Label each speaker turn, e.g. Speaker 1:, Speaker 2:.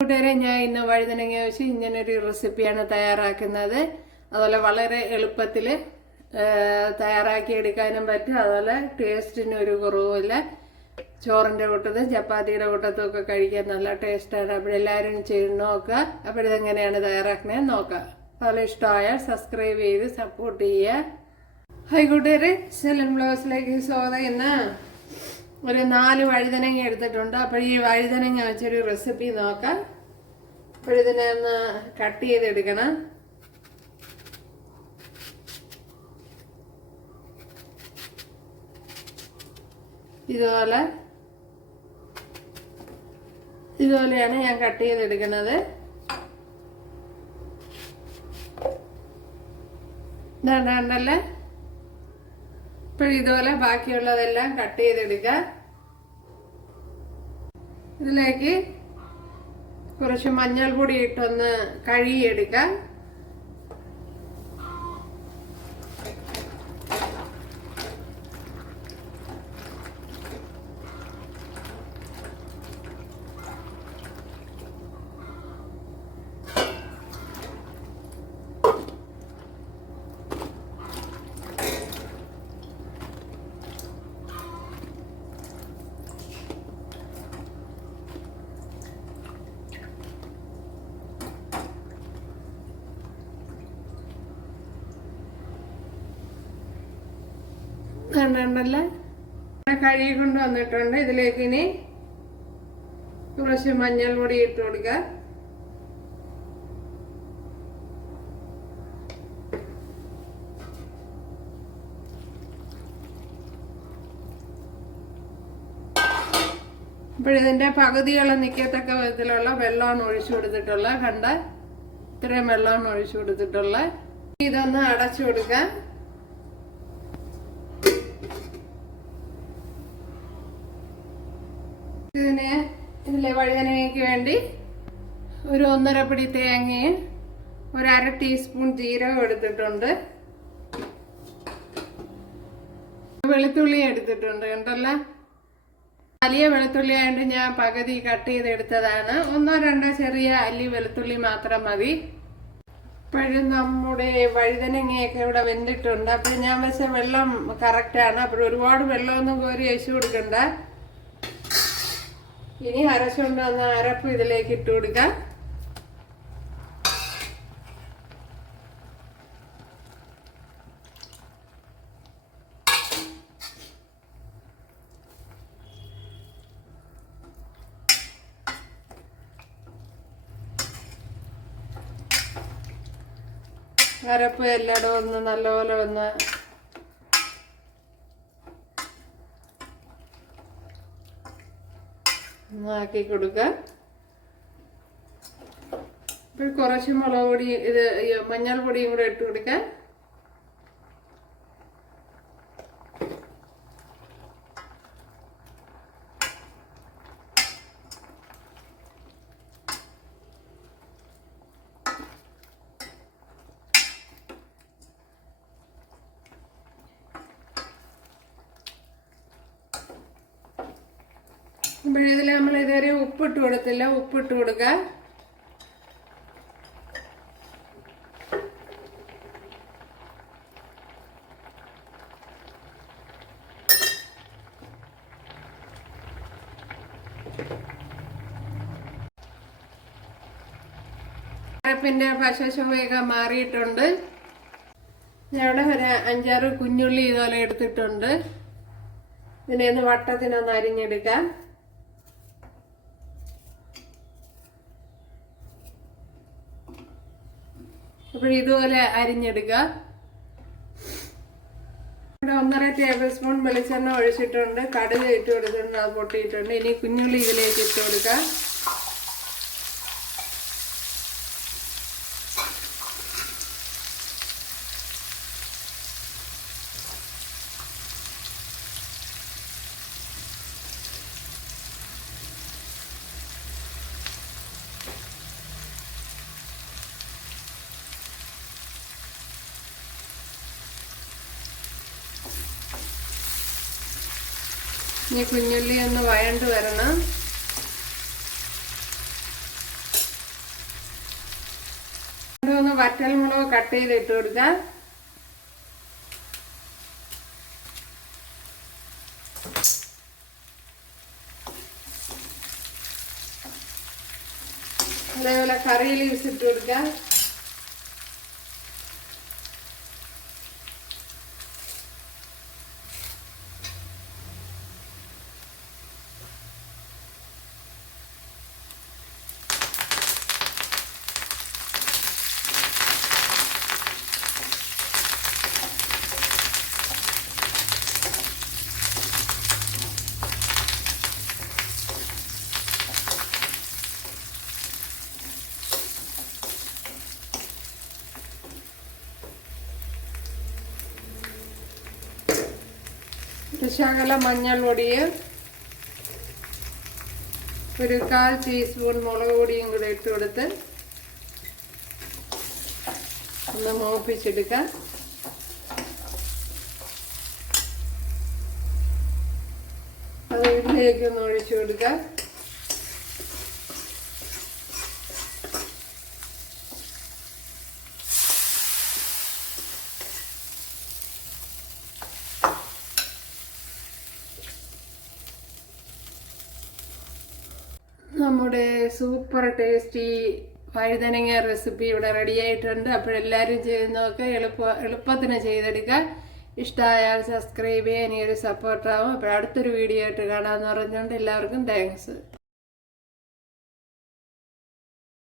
Speaker 1: കൂട്ടുകാരെ ഞാൻ ഇന്ന് വഴുതനങ്ങ വെച്ച് ഇങ്ങനൊരു റെസിപ്പിയാണ് തയ്യാറാക്കുന്നത്. അതുപോലെ വളരെ എളുപ്പത്തിൽ തയ്യാറാക്കി എടുക്കാനും പറ്റും. അതുപോലെ ടേസ്റ്റിന് ഒരു കുറവുമില്ല. ചോറിന്റെ കൂട്ടത്തും ചപ്പാത്തിയുടെ കൂട്ടത്തും ഒക്കെ കഴിക്കാൻ നല്ല ടേസ്റ്റാണ് അപ്പോൾ എല്ലാവരും ചെയ്ത് നോക്കുക. അപ്പോൾ ഇതെങ്ങനെയാണ് തയ്യാറാക്കുന്നത് നോക്കാം അതുപോലെ ഇഷ്ടമായാൽ സബ്സ്ക്രൈബ് ചെയ്ത് സപ്പോർട്ട് ചെയ്യുക. ഹൈ കൂട്ടുകാരെ സെലൻ ബ്ലൗസിലേക്ക് സ്വാഗതം. ഇന്ന് ഒരു നാല് വഴുതനങ്ങ എടുത്തിട്ടുണ്ട്. അപ്പോൾ ഈ വഴുതനങ്ങ വെച്ചൊരു റെസിപ്പി നോക്കാം. അപ്പോൾ ഇതിനെ ഒന്ന് കട്ട് ചെയ്തെടുക്കണം. ഇതുപോലെ. ഇതുപോലെയാണ് ഞാൻ കട്ട് ചെയ്തെടുക്കുന്നത്. ഇതാണ് ഇപ്പോൾ ഇതുപോലെ ബാക്കിയുള്ളതെല്ലാം കട്ട് ചെയ്തെടുക്കുക ഇതിലേക്ക് കുറച്ച് മഞ്ഞൾ മഞ്ഞൾപ്പൊടി ഇട്ടൊന്ന് കഴുകിയെടുക്കാം. കണ്ടല്ലേ കഴുകി കൊണ്ട് വന്നിട്ടുണ്ട്. ഇതിലേക്ക് ഇനി കുറച്ച് മഞ്ഞൾ പൊടി ഇട്ട് കൊടുക്കുക ഇപ്പോഴിതിന്റെ പകുതിയോളം നിൽക്കത്തക്ക വിധത്തിലുള്ള വെള്ളമാണ് ഒഴിച്ചു കൊടുത്തിട്ടുള്ളത്. കണ്ട ഇത്രയും വെള്ളമാണ് ഒഴിച്ചു കൊടുത്തിട്ടുള്ളത്. ഇതൊന്ന് അടച്ചു കൊടുക്കാം. ഇതിന് ഇതിലെ വഴുതനങ്ങയ്ക്ക് വേണ്ടി ഒരു ഒന്നര പിടി തേങ്ങയും ഒരു അര ടീസ്പൂൺ ജീരകം എടുത്തിട്ടുണ്ട്. വെളുത്തുള്ളി എടുത്തിട്ടുണ്ട് കണ്ടല്ല? വലിയ വെളുത്തുള്ളി ആയതുകൊണ്ട് ഞാൻ പകുതി കട്ട് ചെയ്തെടുത്തതാണ്. ഒന്നോ രണ്ടോ ചെറിയ അല്ലി വെളുത്തുള്ളി മാത്രം മതി. ഇപ്പോഴും നമ്മുടെ വഴുതനങ്ങയൊക്കെ ഇവിടെ വെന്തിട്ടുണ്ട്. അപ്പോൾ ഞാൻ വെച്ച വെള്ളം കറക്റ്റാണ് അപ്പോൾ ഒരുപാട് വെള്ളമൊന്നും കോരി അഴിച്ചു കൊടുക്കണ്ട. ഇനി അരച്ചുകൊണ്ട് വന്ന അരപ്പ് ഇതിലേക്ക് ഇട്ട് കൊടുക്കാം. അരപ്പ് എല്ലായിടവും ഒന്ന് നല്ലപോലെ ഒന്ന് ആക്കി കൊടുക്കുക ഇപ്പോൾ കുറച്ച് മുളക് പൊടി ഇത് മഞ്ഞൾ പൊടിയും കൂടെ ഇട്ട് കൊടുക്കുക അപ്പോഴിതിൽ നമ്മൾ ഇതുവരെ ഉപ്പിട്ട് കൊടുത്തില്ല. ഉപ്പിട്ട് കൊടുക്കുക അരപ്പിന്റെ പശശുവയൊക്കെ മാറിയിട്ടുണ്ട്. ഞാൻ ഒരു അഞ്ചാറ് കുഞ്ഞുള്ളി ഇതുപോലെ എടുത്തിട്ടുണ്ട്. ഇതിനെ ഒന്ന് വട്ടത്തിനൊന്ന് അരിഞ്ഞെടുക്കാം. അപ്പോൾ ഇതുപോലെ അരിഞ്ഞെടുക്കുക ഇവിടെ ഒന്നര ടേബിൾ സ്പൂൺ വെളിച്ചെണ്ണ ഒഴിച്ചിട്ടുണ്ട്. കടുക് ഇട്ട് കൊടുത്തിട്ടുണ്ട്. അത് പൊട്ടിയിട്ടുണ്ട്. ഇനി കുഞ്ഞുള്ളി ഇതിലേക്ക് ഇട്ട് കൊടുക്കുക ഇനി കുഞ്ഞുള്ളി ഒന്ന് വയണ്ട് വരണം. ഒന്ന് വറ്റൽമുളക് കട്ട് ചെയ്ത് ഇട്ട് കൊടുക്കാം. അതേപോലെ കറിയിൽ യൂസ് ഇട്ട് കൊടുക്കാം. ഒരു ശകല മഞ്ഞൾ പൊടിയും ഒരു കാൽ ടീസ്പൂൺ മുളക് പൊടിയും കൂടെ ഇട്ട് കൊടുത്ത് ഒന്ന് മൂപ്പിച്ചെടുക്കാം. അത് ഇതിലേക്ക് ഒന്ന് ഒഴിച്ചു കൊടുക്കാം. നമ്മുടെ സൂപ്പർ ടേസ്റ്റി വഴുതനങ്ങ റെസിപ്പി ഇവിടെ റെഡി ആയിട്ടുണ്ട്. അപ്പോഴെല്ലാവരും ചെയ്ത് നോക്കുക എളുപ്പ എളുപ്പത്തിന് ചെയ്തെടുക്കുക ഇഷ്ടമായാൽ സബ്സ്ക്രൈബ് ചെയ്യാൻ ഈ ഒരു സപ്പോർട്ടാവും അപ്പോൾ അടുത്തൊരു വീഡിയോ ആയിട്ട് കാണാമെന്ന് പറഞ്ഞുകൊണ്ട് എല്ലാവർക്കും താങ്ക്സ്